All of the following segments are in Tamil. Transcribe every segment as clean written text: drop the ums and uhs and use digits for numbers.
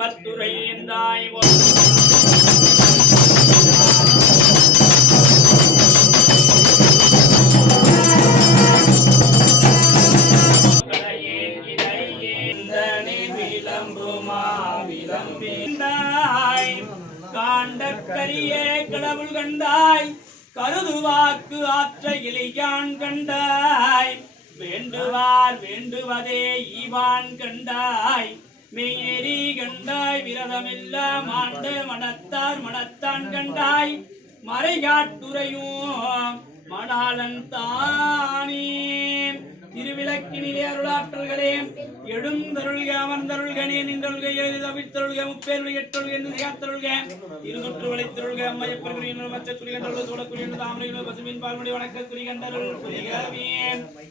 அம்பத்துரை எந்தாய் காண்டக்கரிய கடவுள் கண்டாய் கருதுவாக்கு ஆற்ற இலையான் கண்டாய் வேண்டுவார் வேண்டுவதே ஈவான் கண்டாய் மெய்நெறி கண்டாய் விரதமில்ல மாண்டு மனத்தார் மனத்தான் கண்டாய் மறைகாட்டுரையும் மணாளன் தானே திருவிளக்கினிலே அருளாற்றல்களே எழுந்தருள்க அமர்ந்தருள்கனே நின்றொள்க எழுதி தவித்தருள்க முப்பேருள் எட்டொள்க என்று திகாத்தருள்க இருநூற்று வளைத்தருள்க அம்மையப்பெருகுறி மற்ற குறிகண்டருள் சோழக்குறி என்று தாமரை பசுமின் பால்மொழி வணக்க குறிகண்டருள் குறிகவே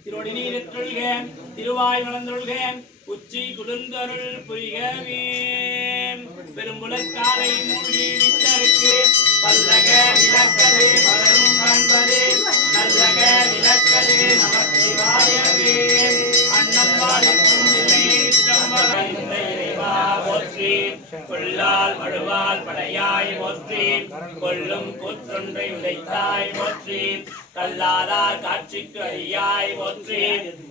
திருவடி நீர் எற்றொள்க திருவாய் வளர்ந்தருள்க உச்சி குளிர்ந்தருள் புரிகவே பெரும்புலக்காலை மூழ்கி வித்தருக்கு பல்லக விளக்கதே பலரும் காண்பதே நல்லக விளக்கதே நமச்சிவாயவே அன்னம்பாடிக்கும் இல்லையே இறைவா போற்றி கொள்ளால் மழுவால் படையாய் போற்றி கொள்ளும் கூற்றொன்றை உதைத்தாய் போற்றி கல்லாதார் காட்சிக்கு அறியாய் போற்றி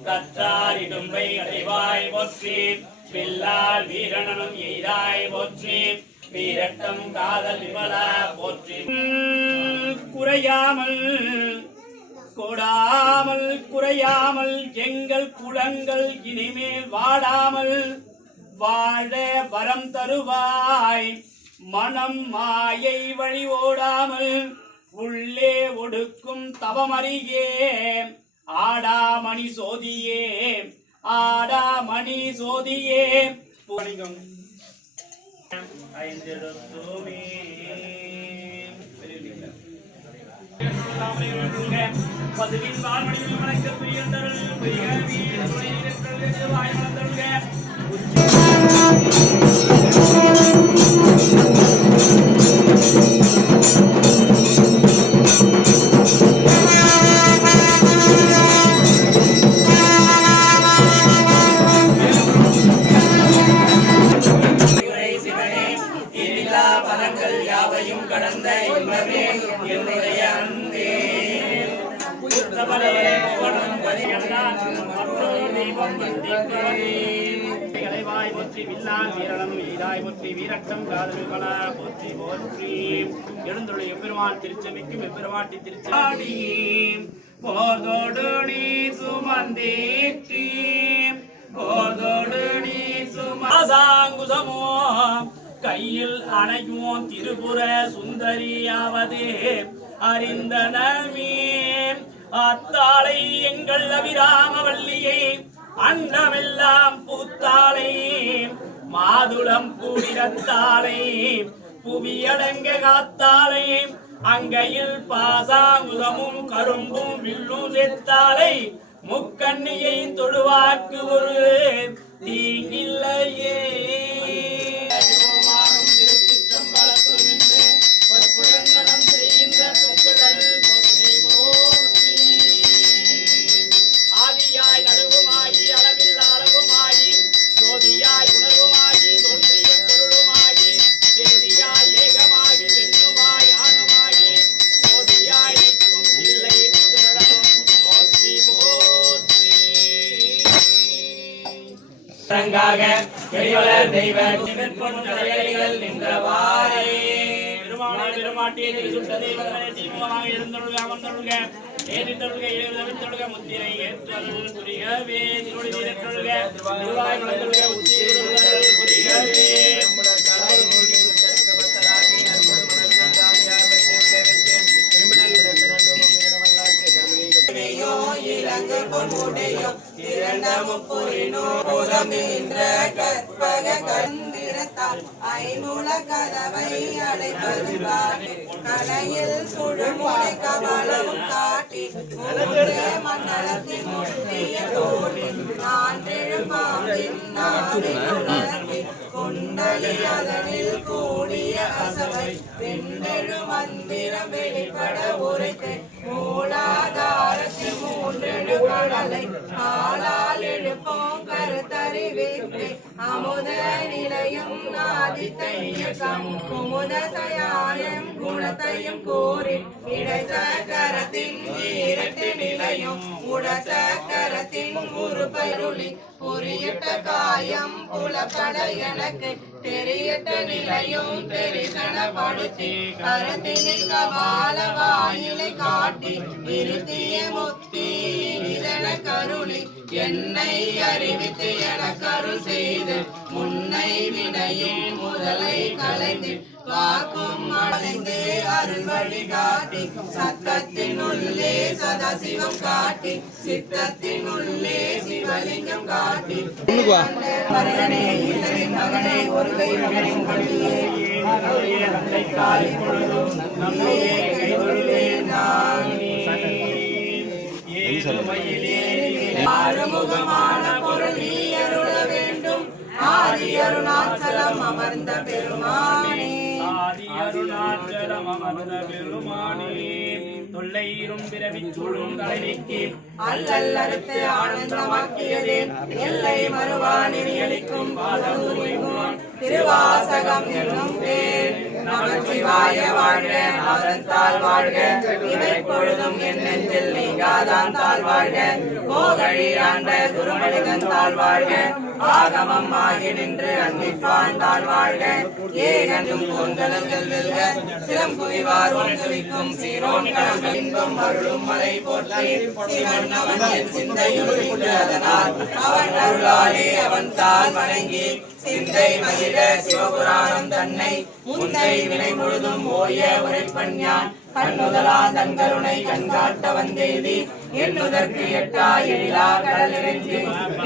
கற்றார் இடும்பை அடைவாய் போற்றி வில்லால் வீரணனும் எய்தாய் போற்றி வீரட்டம் காதல் விமலா போற்றி குறையாமல் கொடாமல் குறையாமல் எங்கள் குளங்கள் இனிமேல் வாடாமல் வாழ வரம் தருவாய் மனம் மாயை வழி ஓடாமல் உள்ளே ஒடுக்கும் தவமறியே ஆடாமணி சோதியே ஆடாமணி சோதியே புனிகம் ஐந்தெழுத்துமே பதுவின் வான்மணியில் வணக்க பிரியந்தருள் பிரியவி துணையிரங்கள் வாய் வளர்ந்தருள்க கடந்த இன்பமே என்னுடைய அன்பே போற்றி வில்லான் வீரணம் ஈதாய் போற்றி வீரட்டம் காதல் பல போற்றி போற்றி எழுந்துள்ள எம்பெருமான் திருச்சபைக்கும் எம்பெருமாட்டி திருச்சாடி போதோடு நீ சுமந்தேற்றி போதோடு நீ சுமசாங்குசமோ கையில் அணையும் திருபுர சுந்தரியாவதே அறிந்தனமே அத்தாளை எங்கள் அபிராமவல்லியை அண்டமெல்லாம் பூத்தாளை மாதுளம் பூடிரத்தாளை புவியடங்க காத்தாளை அங்கையில் பாசாங்குதமும் கரும்பும் வில்லும் செத்தாளை முக்கண்ணியை தொடுவாக்கு ஒரு தீங்கில்லையே தெய்வ நின்றவாறே பெருமானே பெருமாட்டியை திருசுட்ட தெய்வங்களே தீமுகமாக இருந்தொழுக அமர்ந்தொழுக ஏறித்தொழுக எழுதவித்தொழுக முத்திரை ஏற்றல் புரிகவே திருவடி நீரற்றொழுக திருவாய் வளர்ந்தொழுக உச்சி புரிகவே ஐநூல கதவை அடைப்பதுதான் கலையில் சுழுமுனை கமலம் காட்டி மண்டலத்தின் முற்றிய தோழி நான்கெழும் பாம்பின் குண்டலி அதனில் கூடிய அசவை வெண்டெழு மந்திரம் வெளிப்பட உரைத்து மூலாதாரத்தில் மூன்றெழு கடலை ஆளால் எழுப்போம் கருத்து தறிவித்து அமுத நிலையும் ஆதித்த இயக்கம் குமுத சயானம் குணத்தையும் கூறி இடச்சக்கரத்தின் ஈரட்டு நிலையும் உடச்சக்கரத்தின் உருப்பருளி புரியட்ட காயம் புலப்பட எனக்கு தெரியட்ட நிலையும் தெரிசனப்படுத்தி கரத்தினில் கபால வாயிலை காட்டி இருத்திய முக்தி இதன கருளி என்னை அறிவித்து எனக்கருள் செய்து முன்னை வினையும் முதலை கலைந்து வாக்கும் அடைந்து அருள் வழி காட்டி சத்தத்தின் உள்ளே சதாசிவம் காட்டி சித்தத்தின் உள்ளே சிவலிங்கம் காட்டி மகனே ஈசனின் மகனே ஒரு தெய்வனின் மொழியே தந்தை காலை பொழுதும் நம்மே கைவருளேன் நான் ஆறுமுகமான பொருள் நீ அருள வேண்டும் ஆதி அருணாச்சலம் அமர்ந்த பெருமானே ஆதி அருணாச்சலம் அமர்ந்த பெருமானே தொல்லையிரும் பிறவிச் சூழும் தலைவிக்கு அல்லல் அறுத்து ஆனந்தமாக்கியதே எல்லை மறுவா நெறியளிக்கும் பாதூரிவான் திருவாசகம் என்னும் பேர் நமச்சிவாய வாழ்க நாதத்தால் வாழ்க இவை பொழுதும் என் நெஞ்சில் நீங்காதான் தாழ் வாழ்க போகழி ஆண்ட குருமணிகந்தால் வாழ்க ஆகமம் ஆகி நின்று அன்பிப்பான் தாழ் வாழ்க ஏகனும் கூந்தலங்கள் வெல்க சிலம் குவிவார் ஒன்றுவிக்கும் சீரோன் கடம்பல் இன்பம் அருளும் மலை போற்றி சிவன் அவன் என் சிந்தையுள் நின்று அதனால் அவன் அருளாலே அவன் தான் வணங்கி சிந்தை மகிழ சிவபுராணம் தன்னை முந்தை வினை முழுதும் ஓய உரைப்பன் யான் கண்ணுதலா தன் கருணை கண்காட்ட வந்தேதி எண்ணுதற்கு எட்டா எழிலா கடல் நிறைந்து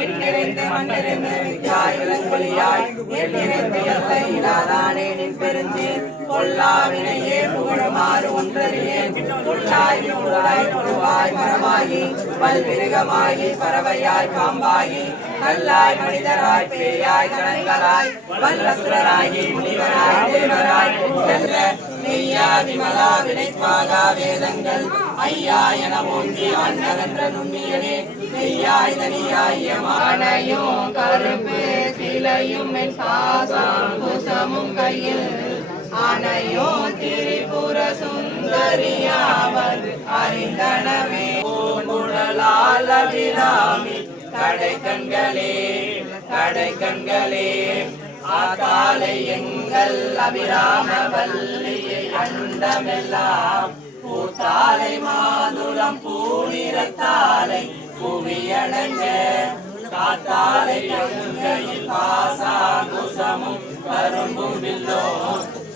என் நிறைந்து மண் நிறைந்து விட்டாய் விலங்கொலியாய் என் நிறைந்து எல்லை இல்லாதானே நின் பெருஞ்சு கொல்லா வினையே புகழுமாறு ஒன்றறியேன் புல்லாய் புகழாய் புழுவாய் மரமாகி பல்விருகமாகி பறவையாய் பாம்பாகி கல்லாய் மனிதராய் பேயாய் கணங்களாய் வல்லசுரராகி முனிவராய் தேவராய் செல்ல மெய்யா விமலா வினைப்பாகா வேதங்கள் ஐயா என ஓங்கி ஆண்டகன்ற நுண்ணியனே மெய்யாய் தனியாயமானையும் கருப்பு சிலையும் என் பாசம் குசமும் கையில் ஆனையும் திரிபுர சுந்தரியாவது அறிந்தனவே குடலால் அபிராமி கடை கண்களே ஆகாலை எங்கள் அபிராம வல்லியை அண்டமெல்லாம் பூத்தாலை மாதுளம் பூனிறத்தாலை புவியடங்க காத்தாலை அங்கையில் பாசாங்குசமும் கரும்பும் வில்லோ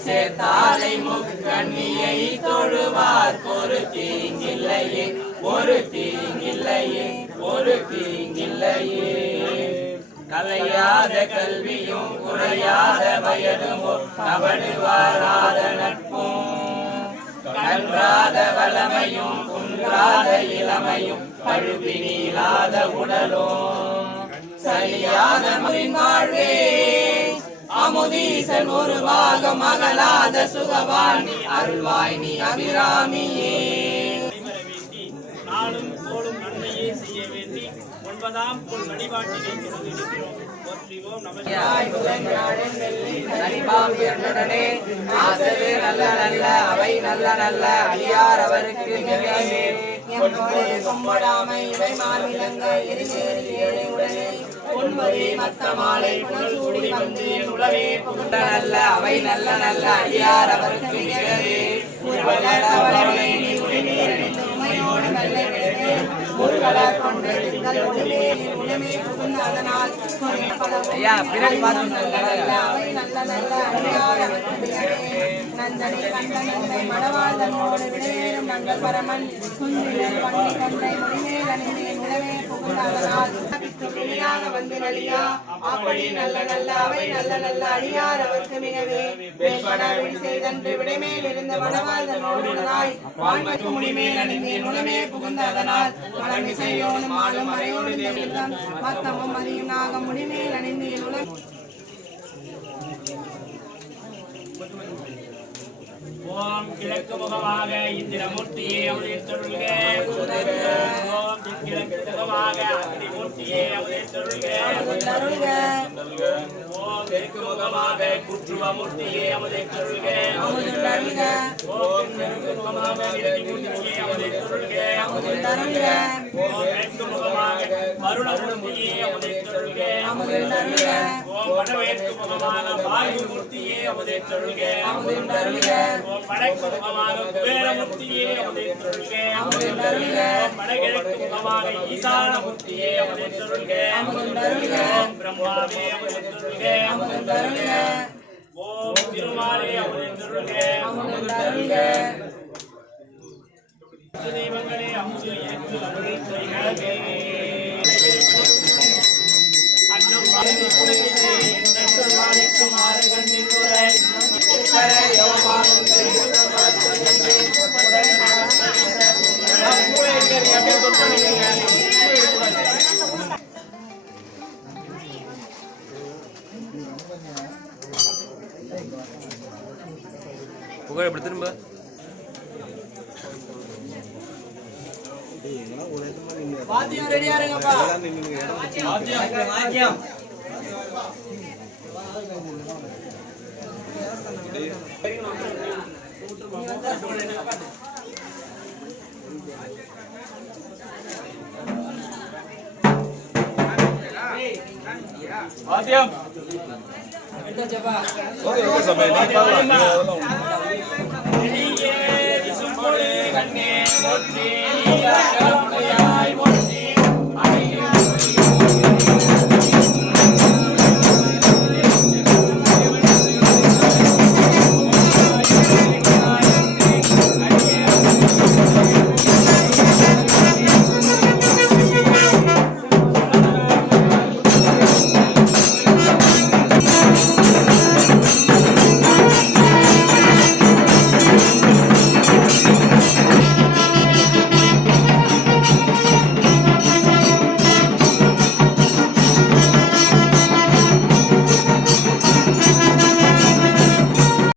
சேர்த்தாலை முக்கண்ணியை தொழுவார் ஒரு தீங்கில்லையே கலையாத கல்வியும் குறையாத வயதும் கபடுவாராத நட்பும் கன்றாத வளமையும் குன்றாத இளமையும் பழுவி நீளாத உடலும் சரியாத வாழ்வே அமுதீசன் ஒரு பாகம் அகலாத சுகவாணி அருள்வாய் நீ அபிராமியே நாளும் கோளும் நன்மையே செய்ய வேண்டி 9ஆம் பொன் வழிபாட்டினை தொடர்ந்திருக்கிறோம். போற்றிவோம் அவை நல்ல நல்ல அடியார் அவருக்கு மிகவே கொம்படாமை இவை மாநிலங்க உடனே பொன்மதி மத்த மாலை புனசூடி வந்து உடவே புகுந்த நல்ல அவை நல்ல நல்ல அடியார் அவருக்கு மிகவே உமையோடு நல்ல முருகலார் கொண்டு உடமே புகுந்த அதனால் அவை நல்ல நல்ல அடியார் அவருக்கு மிகவே நந்தனை கண்டனந்தை மடவாழ்தனோடு விடையேறும் நங்கள் பரமன் குந்திரன் பண்ணி கந்தை முடிமேல் அணிந்தே உடவே புகுந்தாதனால் துணியாக வந்து நலியா அப்படி நல்ல நல்ல அவை நல்ல நல்ல அடியார் அவருக்கு மிகவே வேட்பட விழி செய்தன்று விடைமேல் இருந்த மடவாழ்தனோடுடனாய் வான்மைக்கு முடிமேல் அணிந்தே உடமே புகுந்தாதனால் மலமிசையோனும் ஆளும் மறையோடு தேவிதம் மத்தமும் மதியும் நாகம் முடிமேல் அணிந்தே உலக ஓம் கிழக்கு முகமாக இந்திரமூர்த்தியே அவதரித்தருள்க. ஓம் தென்கிழக்கு முகமாக அக்னிமூர்த்தியே அவதரித்தருள்க. ஓம் தெற்கு முகமாக குற்றுவமூர்த்தியே அவதரித்தருள்க. ஓம் தெற்கு முகமாக நிரதிமூர்த்தியே அவதரித்தருள்க. ஓம் மேற்கு முகமாக வருணமூர்த்தியே அவதரித்தருள்க. ஓம் வடமேற்கு முகமாக வாயுமூர்த்தியே அவதரித்தருள்க. ஓம் வடக்கு முகமாக குபேரமூர்த்தியே அவதரித்தருள்க. ஓம் வடகிழக்கு முகமாக ஈசானமூர்த்தியே அவதரித்தருள்க. ஓம் பிரம்மாவே அவதரித்தருள்க. ஓம் திருமாலே அவதரித்தருள்க. தெய்வங்களே அமுது ஏற்று அருள் செய்க. அன்னம் பாரதி புலகிசே என்னென்று மாணிக்கும் ஆறுகண்ணின் குறை யோமானும் புகழ் எப்படி திரும்ப வாத்தியம் ரெடியா இருங்கப்பா. வாத்தியம் வாத்தியம் கண்ணே